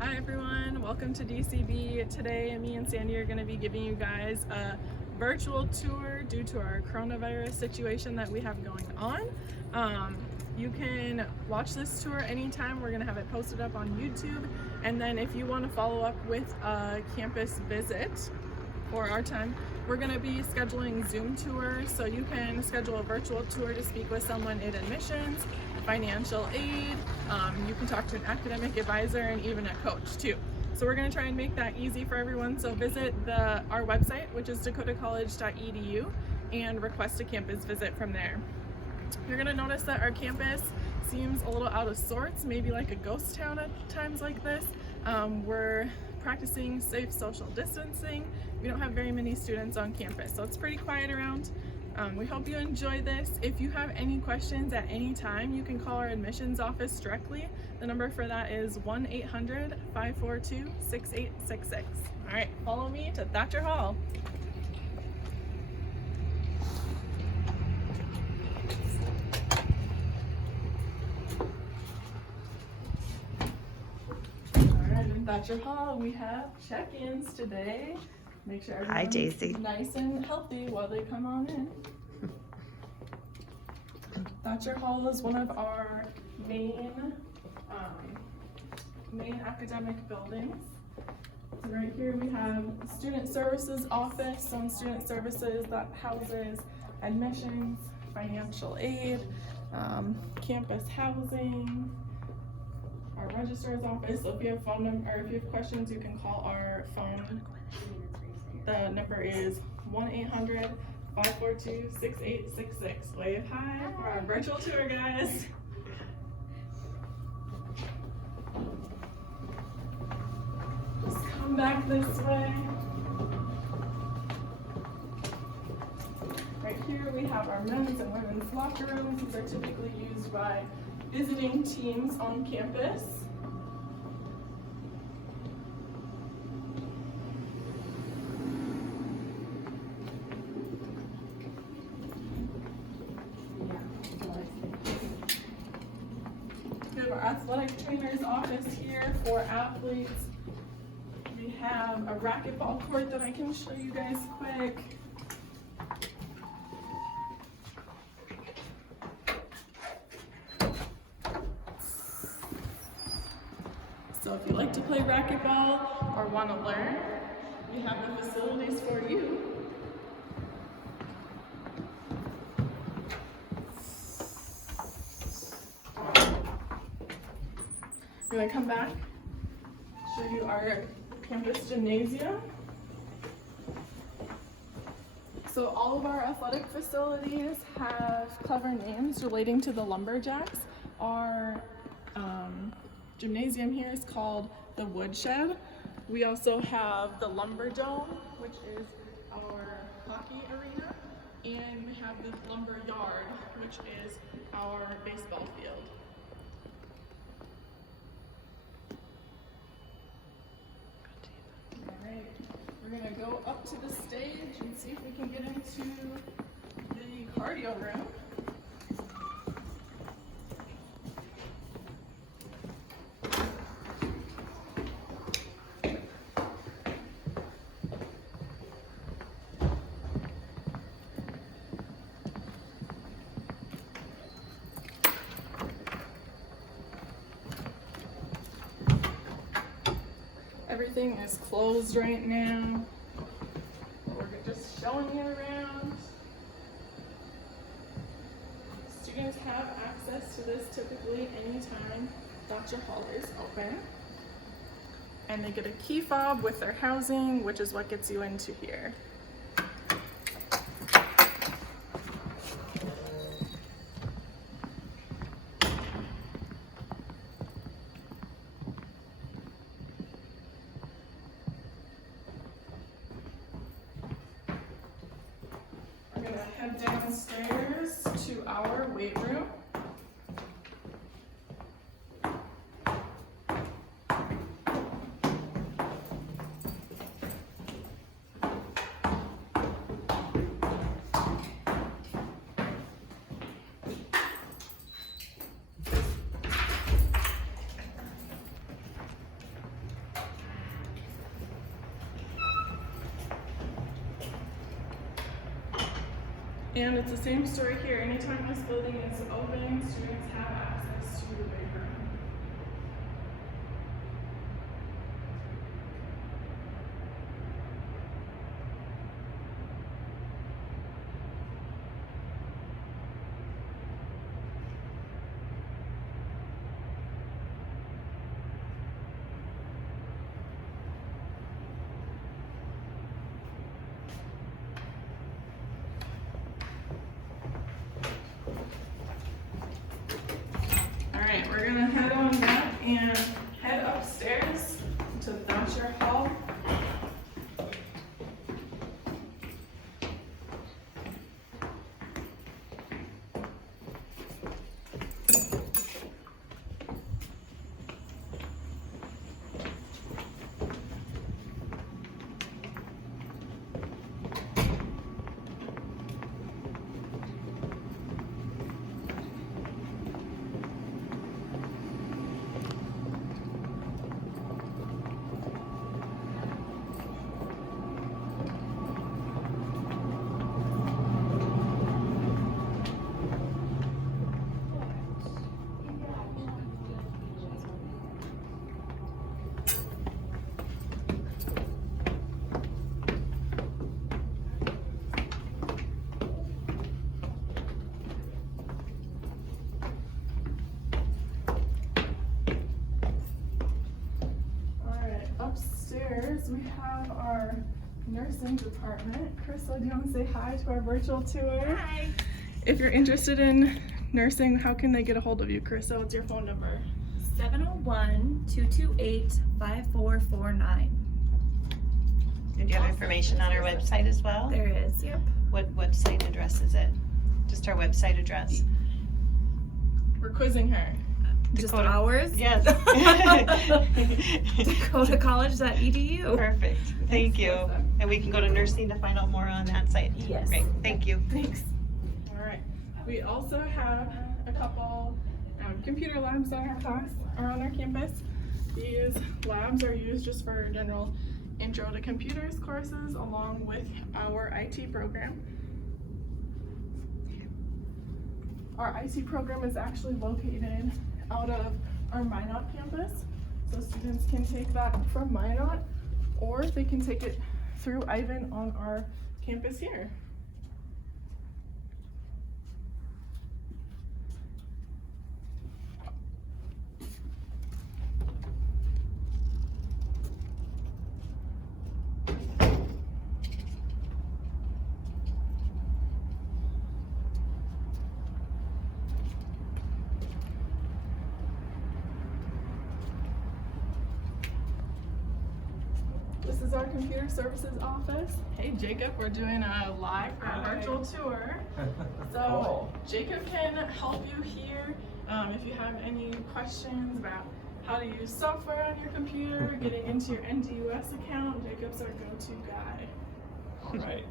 Hi everyone, welcome to DCB. Today me and Sandy are going to be giving you guys a virtual tour due to our coronavirus situation that we have going on. You can watch this tour anytime. We're going to have it posted up on YouTube, and then if you want to follow up with a campus visit for our time, we're going to be scheduling Zoom tours, so you can schedule a virtual tour to speak with someone in admissions, financial aid. You can talk to an academic advisor and even a coach too. So we're going to try and make that easy for everyone. So visit our website, which is dakotacollege.edu, and request a campus visit from there. You're going to notice that our campus seems a little out of sorts, maybe like a ghost town at times like this. We're practicing safe social distancing. We don't have very many students on campus, so it's pretty quiet around. We hope you enjoy this. If you have any questions at any time, you can call our admissions office directly. The number for that is 1-800-542-6866. All right, follow me to Thatcher Hall. In Thatcher Hall, we have check-ins today. Make sure everyone's nice and healthy while they come on in. Thatcher Hall is one of our main academic buildings. So right here we have student services office, some student services that houses admissions, financial aid, campus housing, our registrar's office. So if you have phone number, or if you have questions, you can call our phone. The number is 1-800-542-6866. Wave hi for our virtual tour, guys. Just come back this way. Right here we have our men's and women's locker rooms. These are typically used by visiting teams on campus. We have our athletic trainer's office here for athletes. We have a racquetball court that I can show you guys quick. So if you like to play racquetball or want to learn, we have the facilities for you. We're going to come back, show you our campus gymnasium. So all of our athletic facilities have clever names relating to the lumberjacks. Our gymnasium here is called the Woodshed. We also have the Lumber Dome, which is our hockey arena, and we have the Lumber Yard, which is our baseball field. Alright, we're going to go up to the stage and see if we can get into the cardio room. Everything is closed right now. We're just showing you around. Students have access to this typically anytime Thatcher Hall is open. And they get a key fob with their housing, which is what gets you into here. Head downstairs to our weight room. And it's the same story here. Anytime this building is open, students have access to the big room. Alright, we're gonna head on back and head upstairs to Thatcher Hall. Upstairs, we have our nursing department. Crystal, do you want to say hi to our virtual tour? Hi. If you're interested in nursing, how can they get a hold of you, Crystal? What's your phone number? 701-228-5449. And you have information on our website as well? There is, yep. What website address is it? Just our website address? We're quizzing her. Just Dakota. ours? Yes. DakotaCollege.edu. Perfect. Thank you. And we can go to nursing to find out more on that site. Yes. Great. Thank you. Thanks. All right. We also have a couple computer labs on our campus. These labs are used just for general intro to computers courses along with our IT program. Our IT program is actually located out of our Minot campus. So students can take that from Minot, or they can take it through Ivan on our campus here. This is our computer services office. Hey Jacob, we're doing a live virtual tour. So Jacob can help you here if you have any questions about how to use software on your computer, getting into your NDUS account. Jacob's our go-to guy. All right.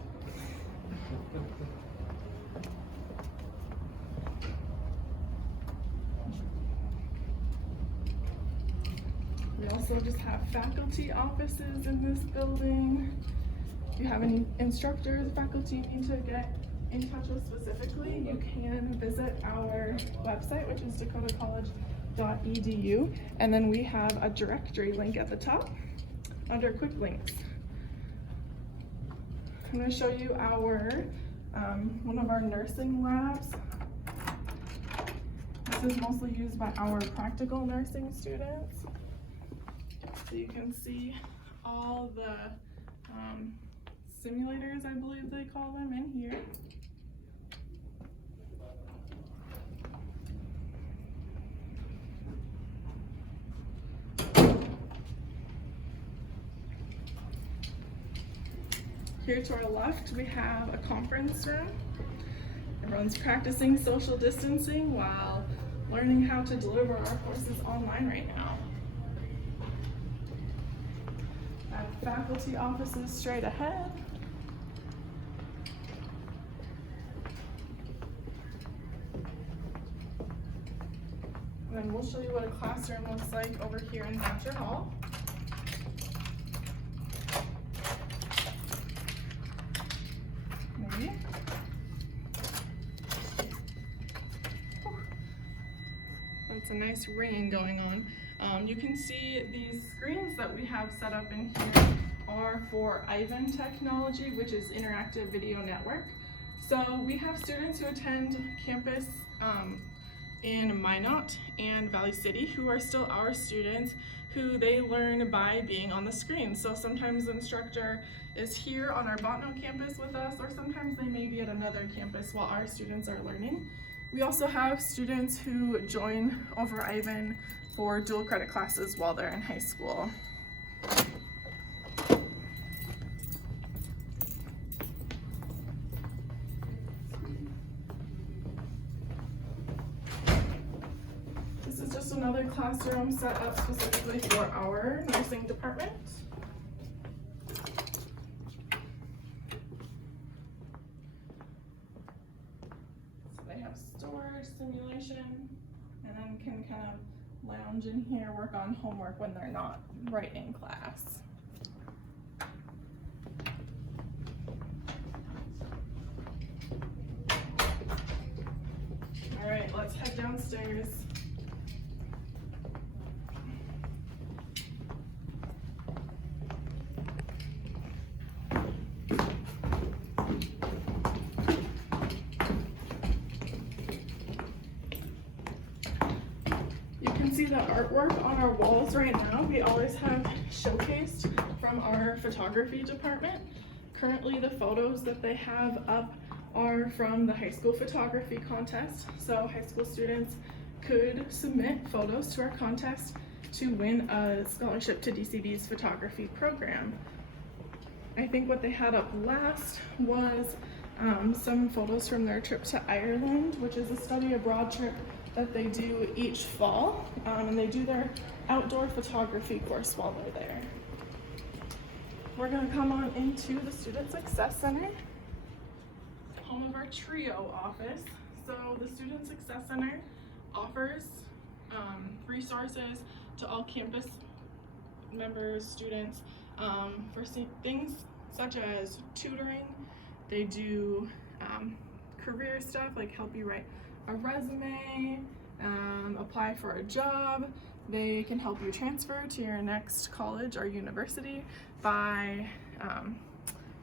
We also just have faculty offices in this building. If you have any instructors, faculty you need to get in touch with specifically, you can visit our website, which is dakotacollege.edu, and then we have a directory link at the top under quick links. I'm going to show you our one of our nursing labs. This is mostly used by our practical nursing students. So you can see all the simulators, I believe they call them, in here. Here to our left, we have a conference room. Everyone's practicing social distancing while learning how to deliver our courses online right now. Faculty offices straight ahead. And then we'll show you what a classroom looks like over here in Thatcher Hall. Maybe. It's a nice ringing going on. You can see these screens that we have set up in here are for Ivan technology, which is interactive video network. So we have students who attend campus in Minot and Valley City who are still our students, who they learn by being on the screen. So sometimes the instructor is here on our Botno campus with us, or sometimes they may be at another campus while our students are learning. We also have students who join over Ivan for dual credit classes while they're in high school. This is just another classroom set up specifically for our nursing department. So they have storage, simulation, and then can kind of lounge in here, work on homework when they're not right in class. All right, let's head downstairs. You can see the artwork on our walls right now. We always have showcased from our photography department. Currently, the photos that they have up are from the high school photography contest. So high school students could submit photos to our contest to win a scholarship to DCB's photography program. I think what they had up last was some photos from their trip to Ireland, which is a study abroad trip that they do each fall, and they do their outdoor photography course while they're there. We're gonna come on into the Student Success Center, home of our TRIO office. So the Student Success Center offers resources to all campus members, students, for things such as tutoring. They do career stuff like help you write a resume, apply for a job. They can help you transfer to your next college or university by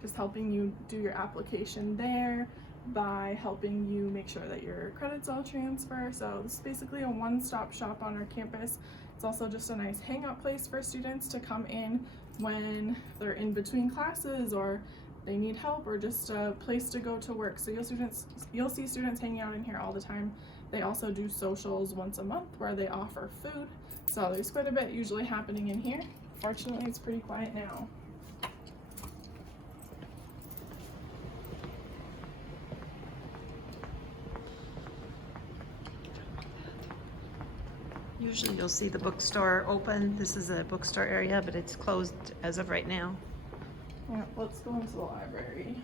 just helping you do your application there, by helping you make sure that your credits all transfer. So this is basically a one-stop shop on our campus. It's also just a nice hangout place for students to come in when they're in between classes or they need help, or just a place to go to work. So you'll see students hanging out in here all the time. They also do socials once a month where they offer food. So there's quite a bit usually happening in here. Fortunately, it's pretty quiet now. Usually you'll see the bookstore open. This is a bookstore area, but it's closed as of right now. Yeah, let's go into the library.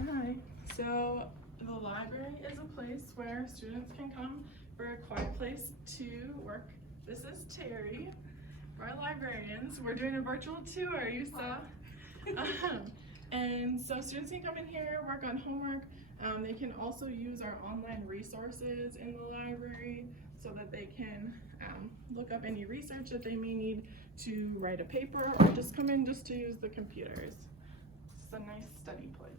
Okay, so the library is a place where students can come for a quiet place to work. This is Terry, our librarians. We're doing a virtual tour, you saw. And so students can come in here, work on homework. They can also use our online resources in the library so that they can look up any research that they may need to write a paper, or just come in just to use the computers. It's a nice study place.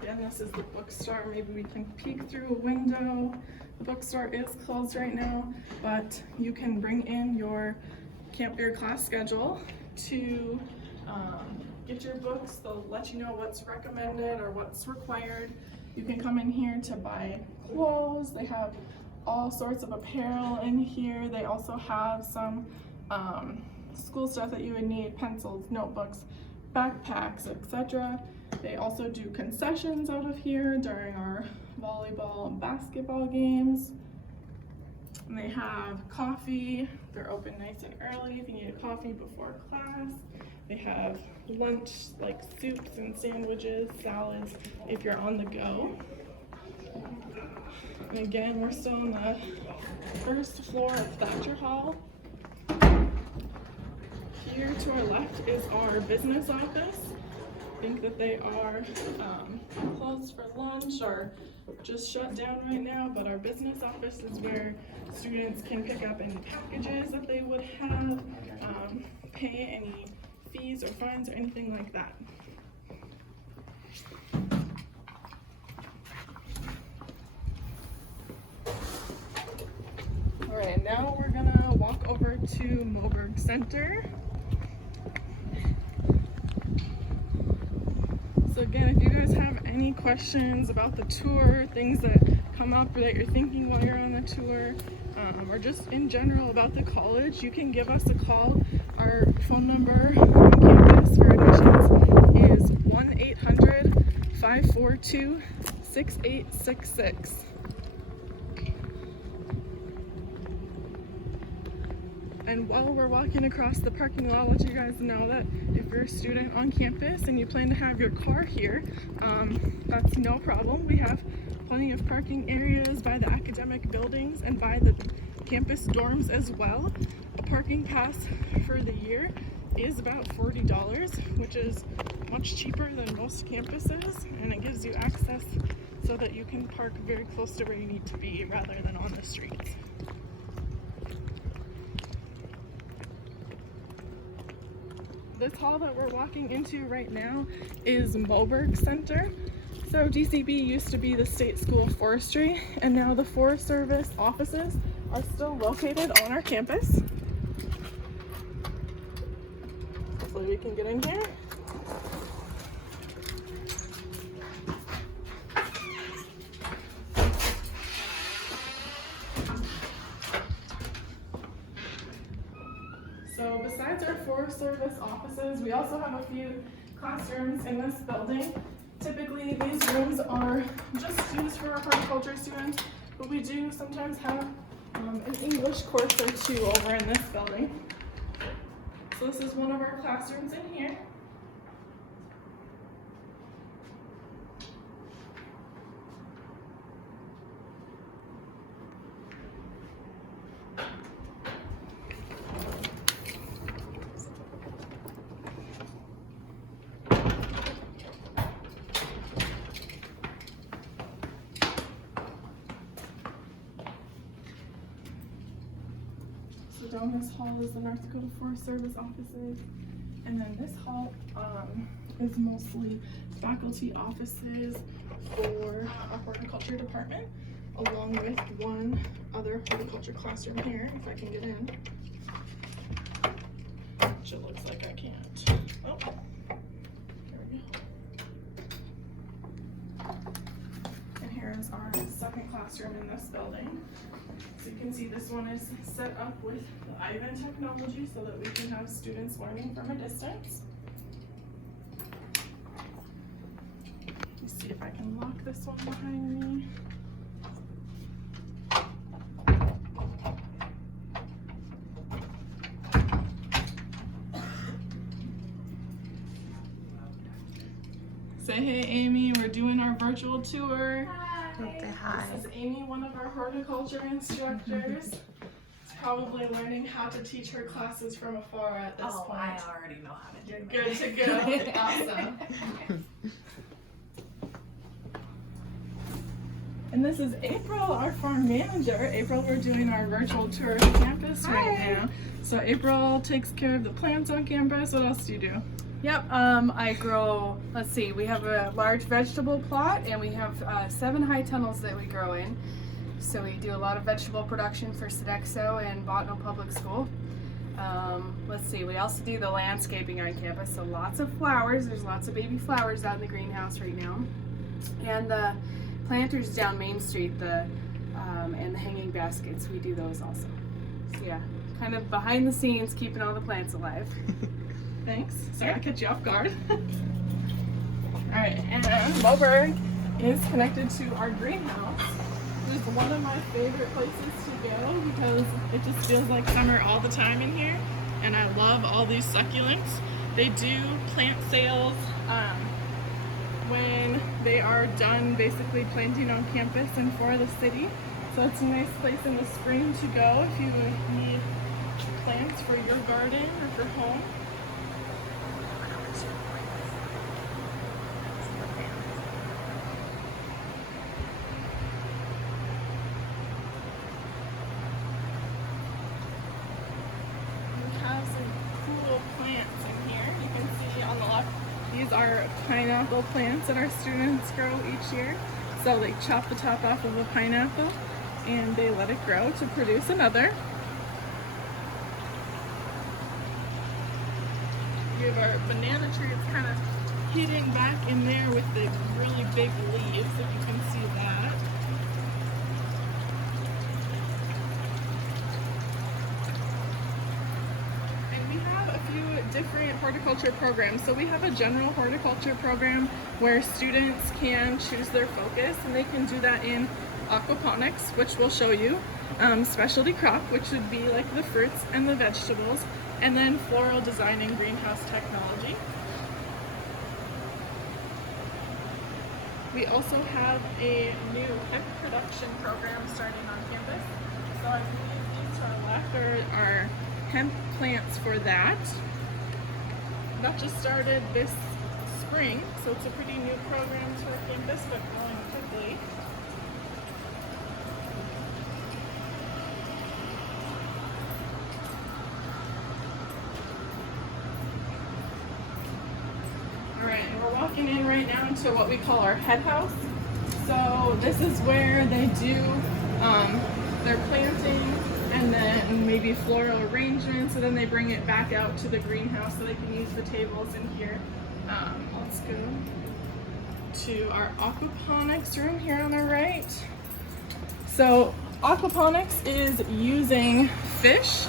Again, this is the bookstore. Maybe we can peek through a window. The bookstore is closed right now, but you can bring in your class schedule to get your books. They'll let you know what's recommended or what's required. You can come in here to buy clothes. They have all sorts of apparel in here. They also have some school stuff that you would need: pencils, notebooks, backpacks, etc. They also do concessions out of here during our volleyball and basketball games. And they have coffee. They're open nice and early if you need a coffee before class. They have lunch, like soups and sandwiches, salads, if you're on the go. And again, we're still on the first floor of Thatcher Hall. Here to our left is our business office. I think that they are closed for lunch or just shut down right now, but our business office is where students can pick up any packages that they would have, pay any fees or fines or anything like that. All right, now we're gonna walk over to Moberg Center. So again, if you guys have any questions about the tour, things that come up that you're thinking while you're on the tour, or just in general about the college, you can give us a call. Our phone number on campus for admissions is 1-800-542-6866. And while we're walking across the parking lot, I'll let you guys know that if you're a student on campus and you plan to have your car here, that's no problem. We have plenty of parking areas by the academic buildings and by the campus dorms as well. A parking pass for the year is about $40, which is much cheaper than most campuses, and it gives you access so that you can park very close to where you need to be rather than on the streets. This hall that we're walking into right now is Moberg Center. So DCB used to be the State School of Forestry, and now the Forest Service offices are still located on our campus. Hopefully we can get in here. So besides our Forest Service offices, we also have a few classrooms in this building. Typically these rooms are just used for our horticulture students, but we do sometimes have an English course or two over in this building. So this is one of our classrooms in here. So down this hall is the North Dakota Forest Service offices, and then this hall is mostly faculty offices for our horticulture department, along with one other horticulture classroom here, if I can get in, which it looks like I can't. Oh, there we go. And here is our second classroom in this building. So you can see this one is set up with the Ivan technology so that we can have students learning from a distance. Let's see if I can lock this one behind me. Say hey Amy, we're doing our virtual tour. Say hi. This is Amy, one of our horticulture instructors. She's probably learning how to teach her classes from afar at this point. I already know how to do You're it. good to go. Awesome. And this is April, our farm manager. April, we're doing our virtual tour of campus right now. So April takes care of the plants on campus. What else do you do? Yep, I grow, let's see, we have a large vegetable plot and we have 7 high tunnels that we grow in. So we do a lot of vegetable production for Sodexo and Botno Public School. Let's see, we also do the landscaping on campus, so lots of flowers. There's lots of baby flowers out in the greenhouse right now. And the planters down Main Street, and the hanging baskets, we do those also. So yeah, kind of behind the scenes, keeping all the plants alive. Thanks. Sorry, I cut you off guard. Alright, and Moberg is connected to our greenhouse. It's one of my favorite places to go because it just feels like summer all the time in here. And I love all these succulents. They do plant sales when they are done basically planting on campus and for the city. So it's a nice place in the spring to go if you need plants for your garden or for home. We have some cool plants in here. You can see on the left, these are pineapple plants that our students grow each year. So they chop the top off of a pineapple and they let it grow to produce another. We have our banana tree. It's kind of hidden back in there with the really big leaves, if you can see that. And we have a few different horticulture programs. So we have a general horticulture program where students can choose their focus, and they can do that in aquaponics, which we'll show you, specialty crop, which would be like the fruits and the vegetables, and then floral design and greenhouse technology. We also have a new hemp production program starting on campus. So I believe these to our left are hemp plants for that. That just started this spring, so it's a pretty new program to our campus, but growing quickly. Walking in right now into what we call our head house. So this is where they do their planting and then maybe floral arrangements, so then they bring it back out to the greenhouse so they can use the tables in here. Let's go to our aquaponics room here on the right. So aquaponics is using fish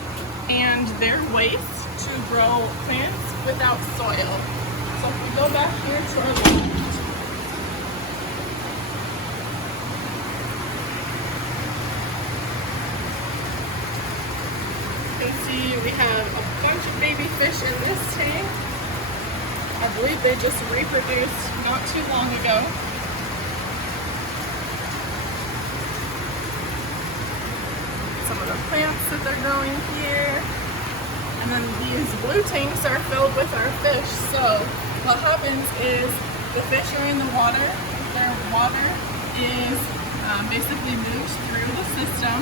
and their waste to grow plants without soil. So if we go back here to our left, you can see we have a bunch of baby fish in this tank. I believe they just reproduced not too long ago. Some of the plants that they're growing here. And then these blue tanks are filled with our fish. So what happens is the fish are in the water. Their water is basically moved through the system,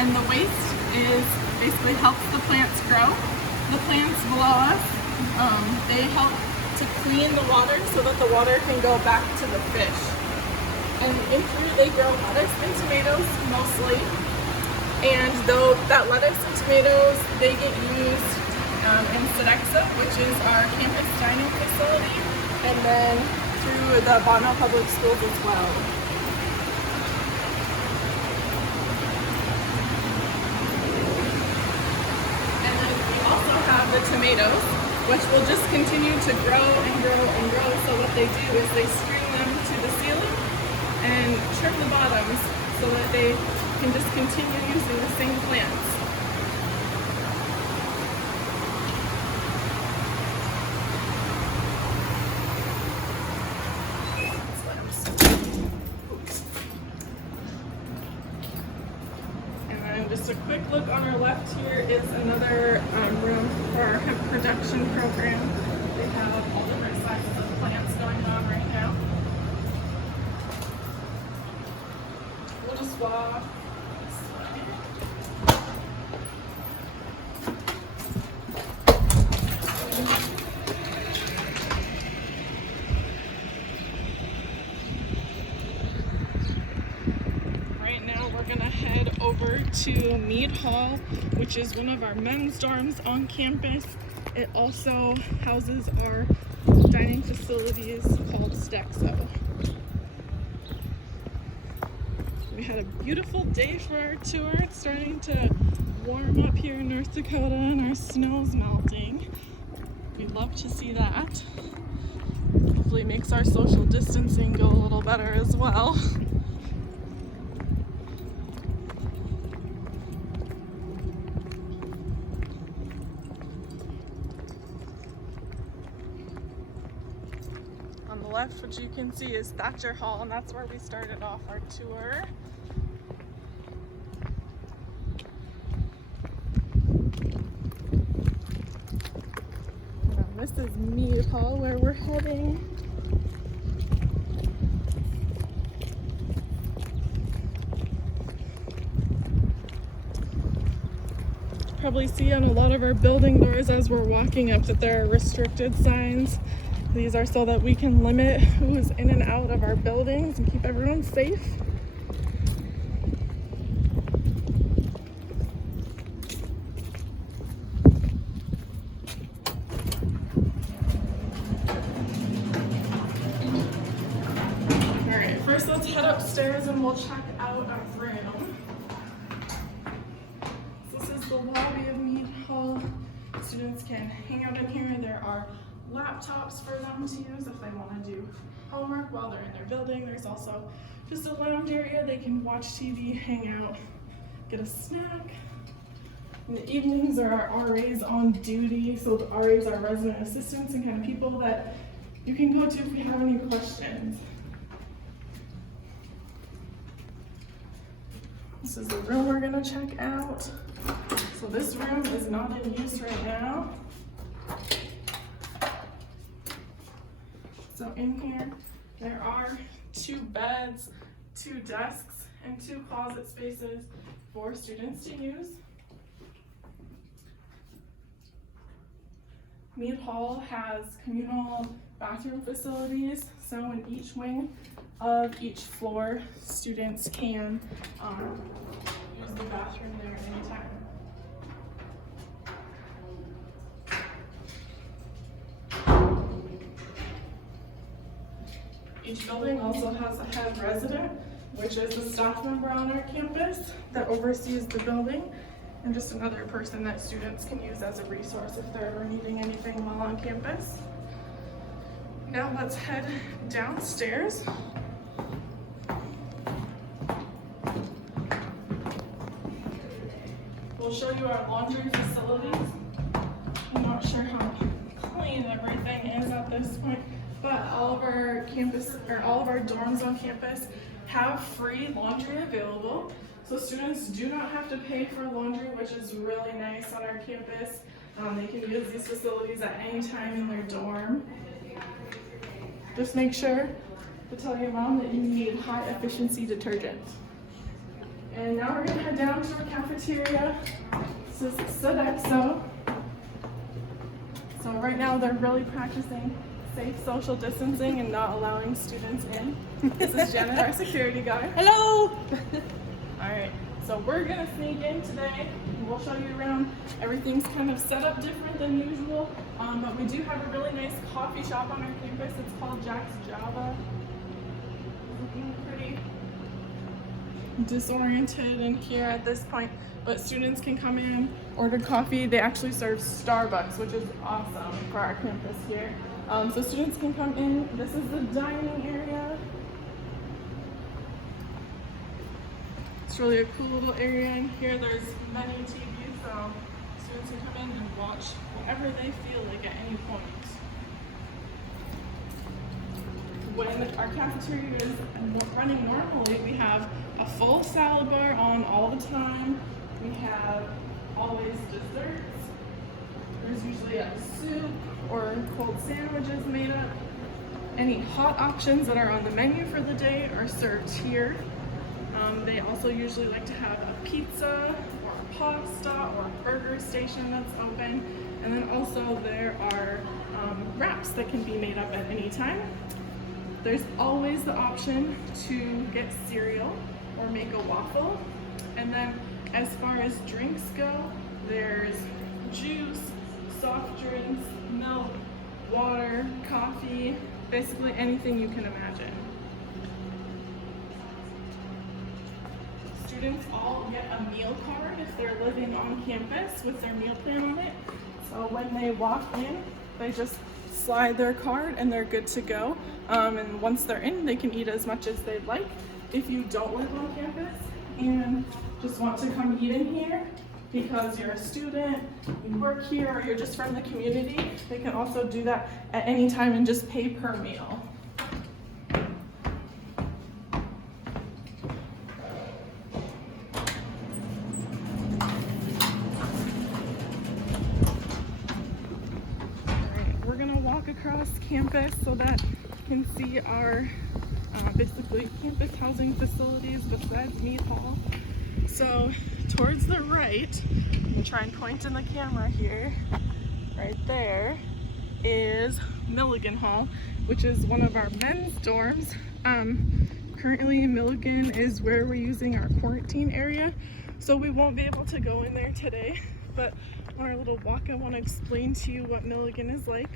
and the waste is basically helps the plants grow. The plants below us, they help to clean the water so that the water can go back to the fish. And in here they grow lettuce and tomatoes mostly. And though that lettuce and tomatoes, they get used in Sodexo, which is our campus dining facility, and then through the Bonnell Public Schools as well. And then we also have the tomatoes, which will just continue to grow and grow and grow. So what they do is they string them to the ceiling and trim the bottoms so that they can just continue using the same plants. Just a quick look on our left here is another room for our hemp production program. They have all different sizes of plants going on right now. We'll just walk this way. Right now we're gonna head over to Mead Hall, which is one of our men's dorms on campus. It also houses our dining facilities called Sodexo. We had a beautiful day for our tour. It's starting to warm up here in North Dakota and our snow's melting. We'd love to see that. Hopefully it makes our social distancing go a little better as well. left, which you can see is Thatcher Hall, and that's where we started off our tour. And this is Mead Hall, where we're heading. Probably see on a lot of our building doors as we're walking up that there are restricted signs. These are so that we can limit who's in and out of our buildings and keep everyone safe. Alright, first let's head upstairs and we'll check out our room. The lobby of Mead Hall. Students can hang out in here. There are laptops for them to use if they want to do homework while they're in their building. There's also just a lounge area. They can watch TV, hang out, get a snack. In the evenings there are RAs on duty. So the RAs are resident assistants and kind of people that you can go to if you have any questions. This is the room we're gonna check out. So this room is not in use right now. So in here, there are 2 beds, 2 desks, and 2 closet spaces for students to use. Mead Hall has communal bathroom facilities, so in each wing of each floor, students can use the bathroom there at any time. Each building also has a head resident, which is a staff member on our campus that oversees the building, and just another person that students can use as a resource if they're ever needing anything while on campus. Now let's head downstairs. We'll show you our laundry facilities. I'm not sure how clean everything is at this point, but all of our dorms on campus have free laundry available. So students do not have to pay for laundry, which is really nice on our campus. They can use these facilities at any time in their dorm. Just make sure to tell your mom that you need high efficiency detergent. And now we're gonna head down to our cafeteria. This is Sodexo. So right now they're really practicing safe social distancing and not allowing students in. This is Janet, our security guard. Hello! All right, so we're gonna sneak in today. We'll show you around. Everything's kind of set up different than usual, but we do have a really nice coffee shop on our campus. It's called Jack's Java. Looking pretty disoriented in here at this point, but students can come in, order coffee. They actually serve Starbucks, which is awesome for our campus here. So students can come in. This is the dining area. It's really a cool little area in here. There's many TVs, so students can come in and watch whatever they feel like at any point. When our cafeteria is running normally, we have a full salad bar on all the time. We have always desserts. There's usually a soup or cold sandwiches made up. Any hot options that are on the menu for the day are served here. They also usually like to have a pizza or a pasta or a burger station that's open. And then also there are wraps that can be made up at any time. There's always the option to get cereal or make a waffle. And then as far as drinks go, there's juice, soft drinks, milk, water, coffee, basically anything you can imagine. Students all get a meal card if they're living on campus with their meal plan on it. So when they walk in, they just slide their card and they're good to go. And once they're in, they can eat as much as they'd like. If you don't live on campus and just want to come eat in here because you're a student, you work here, or you're just from the community, they can also do that at any time and just pay per meal. campus so that you can see our basically campus housing facilities besides Mead Hall. So towards the right, I'm gonna try and point in the camera here, right there is Milligan Hall, which is one of our men's dorms. Currently Milligan is where we're using our quarantine area, so we won't be able to go in there today, but on our little walk I want to explain to you what Milligan is like.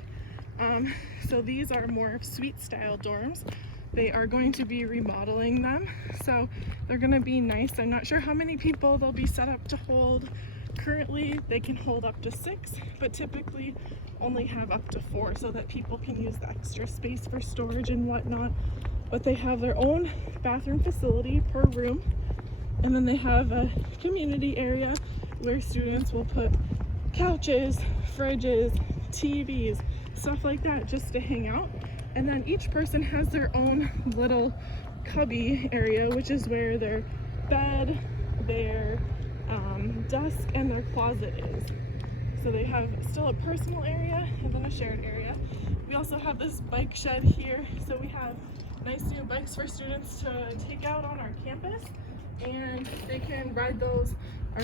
So these are more suite style dorms. They are going to be remodeling them, so they're going to be nice. I'm not sure how many people they'll be set up to hold. Currently they can hold up to 6, but typically only have up to 4 so that people can use the extra space for storage and whatnot. But they have their own bathroom facility per room, and then they have a community area where students will put couches, fridges, TVs, stuff like that just to hang out. And then each person has their own little cubby area, which is where their bed, their desk, and their closet is. So they have still a personal area and then a shared area. We also have this bike shed here, so we have nice new bikes for students to take out on our campus, and they can ride those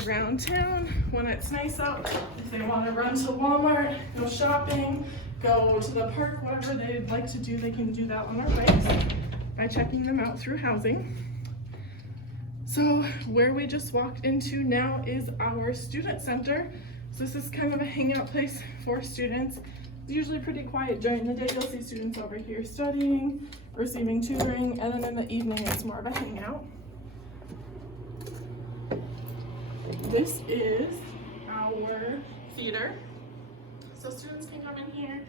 around town when it's nice out. If they want to run to Walmart, go shopping, go to the park, whatever they'd like to do, they can do that on our bikes by checking them out through housing. So where we just walked into now is our student center. So this is kind of a hangout place for students. It's usually pretty quiet during the day. You'll see students over here studying, receiving tutoring, and then in the evening it's more of a hangout. This is our theater. So students can come in here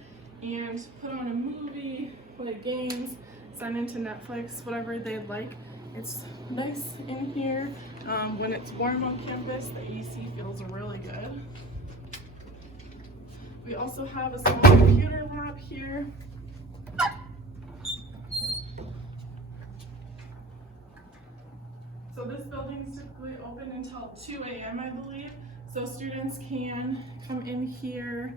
and put on a movie, play games, sign into Netflix, whatever they'd like. It's nice in here. When it's warm on campus, the AC feels really good. We also have a small computer lab here. So this building is typically open until 2 a.m. I believe. So students can come in here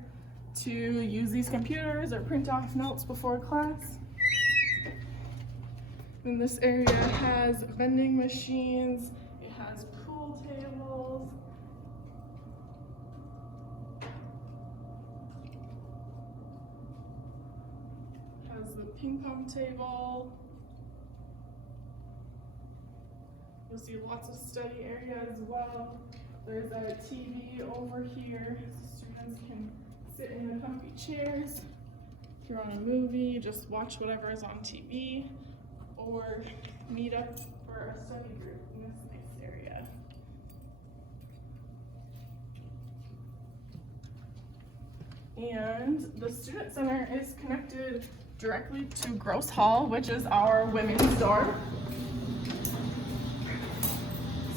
to use these computers or print off notes before class. And this area has vending machines, it has pool tables, has the ping pong table. You'll see lots of study area as well. There's a TV over here, so students can sit in the comfy chairs. If you're on a movie, just watch whatever is on TV, or meet up for a study group in this nice area. And the student center is connected directly to Gross Hall, which is our women's dorm.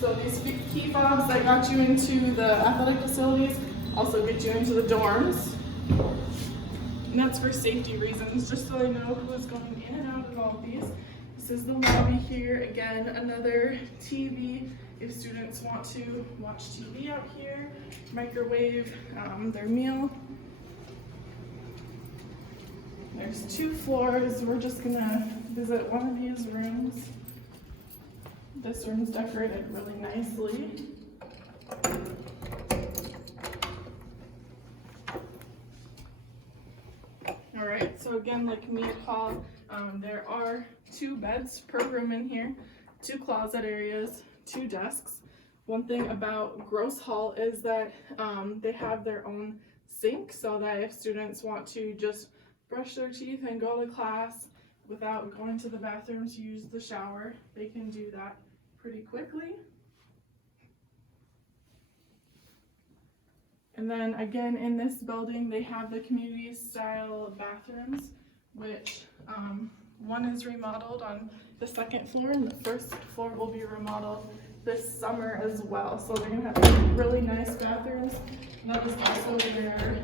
So these key fobs that got you into the athletic facilities also get you into the dorms. And that's for safety reasons, just so I know who is going in and out of all of these. This is the lobby here. Again, another TV if students want to watch TV out here, microwave their meal. There's 2 floors. We're just gonna visit one of these rooms. This room's decorated really nicely. All right, so again, like Mia called, there are 2 beds per room in here, 2 closet areas, 2 desks. One thing about Gross Hall is that they have their own sink, so that if students want to just brush their teeth and go to class without going to the bathroom to use the shower, they can do that pretty quickly. And then again, in this building, they have the community style bathrooms, which one is remodeled on the 2nd floor, and the 1st floor will be remodeled this summer as well. So they're gonna have really nice bathrooms. And that is also where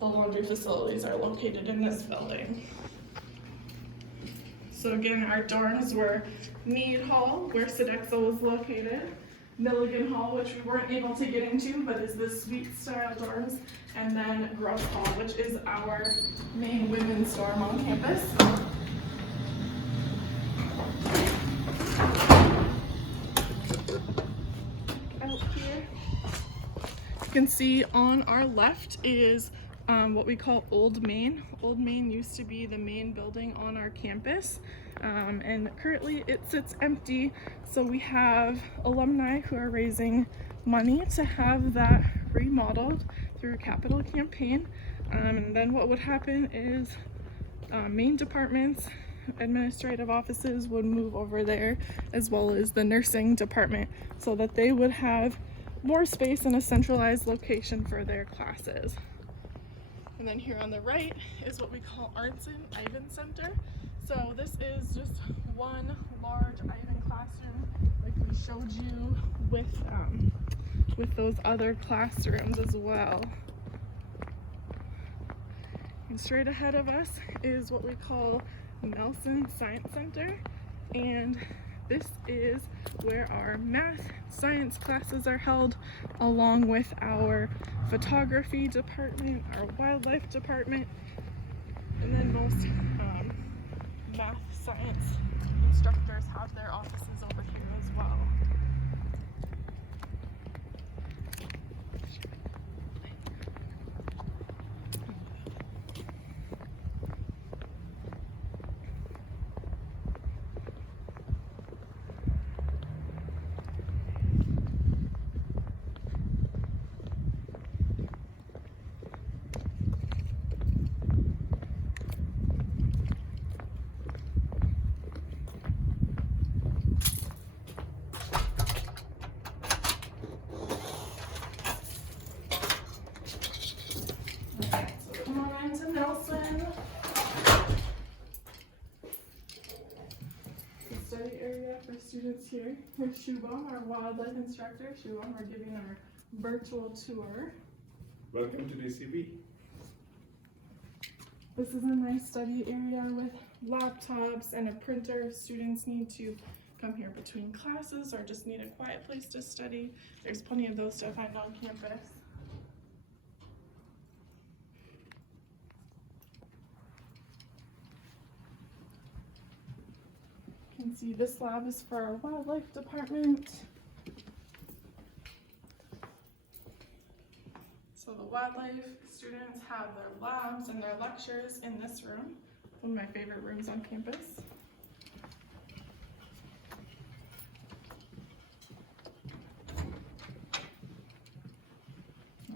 the laundry facilities are located in this building. So again, our dorms were Mead Hall, where Sodexo is located. Milligan Hall, which we weren't able to get into, but is the suite style dorms, and then Grove Hall, which is our main women's dorm on campus. Out here, you can see on our left is what we call Old Main. Old Main used to be the main building on our campus, and currently it sits empty. So we have alumni who are raising money to have that remodeled through a capital campaign. And then what would happen is main departments, administrative offices would move over there, as well as the nursing department, so that they would have more space in a centralized location for their classes. And then here on the right is what we call Arnson Ivan Center. So this is just one large Ivan classroom, like we showed you with those other classrooms as well. And straight ahead of us is what we call Nelson Science Center, and this is where our math, science classes are held, along with our photography department, our wildlife department, and then most math, science instructors have their offices over here as well. Nelson. The study area for students here. Here's Shubham, our wildlife instructor. Shubham, we're giving our virtual tour. Welcome to DCB. This is a nice study area with laptops and a printer if students need to come here between classes or just need a quiet place to study. There's plenty of those to find on campus. You can see this lab is for our wildlife department. So the wildlife students have their labs and their lectures in this room, one of my favorite rooms on campus.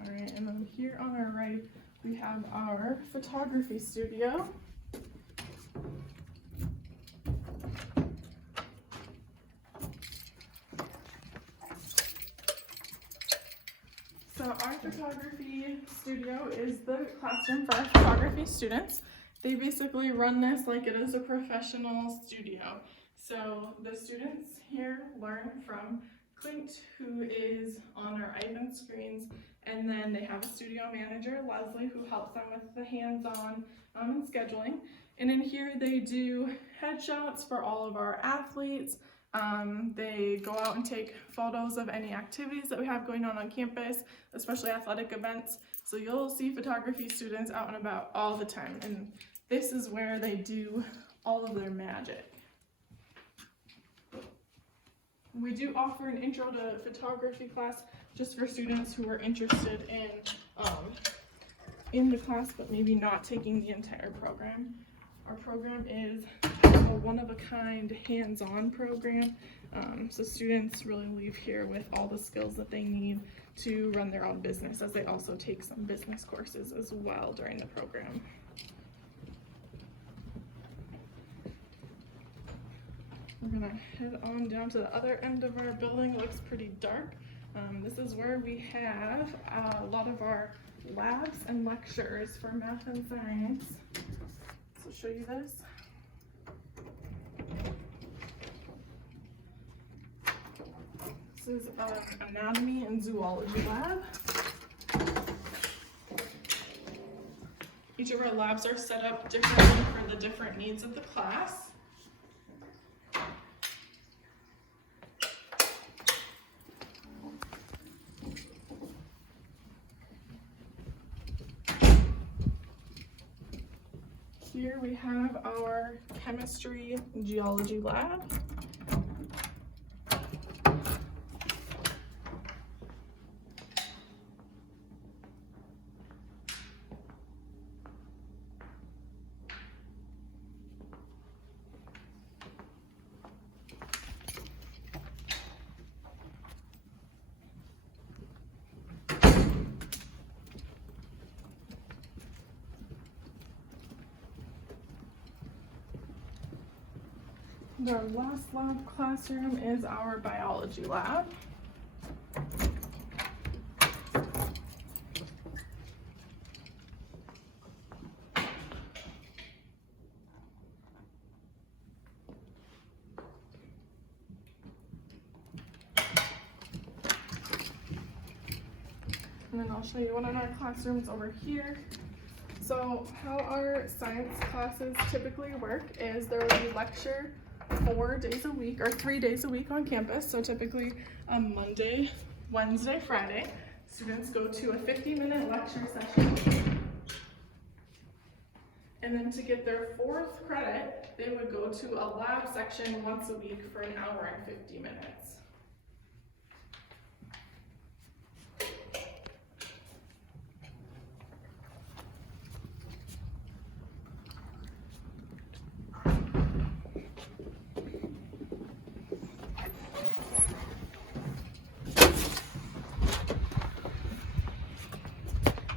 All right, and then here on our right, we have our photography studio. So our photography studio is the classroom for our photography students. They basically run this like it is a professional studio. So the students here learn from Clint, who is on our Ivan screens, and then they have a studio manager, Leslie, who helps them with the hands-on and scheduling. And in here they do headshots for all of our athletes. They go out and take photos of any activities that we have going on campus, especially athletic events. So you'll see photography students out and about all the time, and this is where they do all of their magic. We do offer an intro to photography class just for students who are interested in the class but maybe not taking the entire program. Our program is a one-of-a-kind hands-on program, so students really leave here with all the skills that they need to run their own business, as they also take some business courses as well during the program. We're gonna head on down to the other end of our building. It looks pretty dark. This is where we have a lot of our labs and lectures for math and science. So I'll show you this. This is an anatomy and zoology lab. Each of our labs are set up differently for the different needs of the class. here we have our chemistry geology lab. And our last lab classroom is our biology lab. And then I'll show you one of our classrooms over here. So how our science classes typically work is there will be lecture 4 days a week or 3 days a week on campus. So typically Monday, Wednesday, Friday, students go to a 50-minute lecture session. And then to get their 4th credit, they would go to a lab section once a week for an hour and 50 minutes.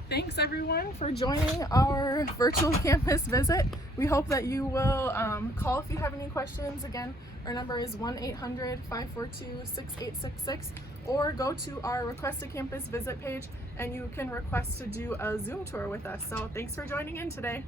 Thanks everyone for joining our virtual campus visit. We hope that you will call if you have any questions. Again, our number is 1-800-542-6866, or go to our Request a Campus Visit page and you can request to do a Zoom tour with us. So thanks for joining in today.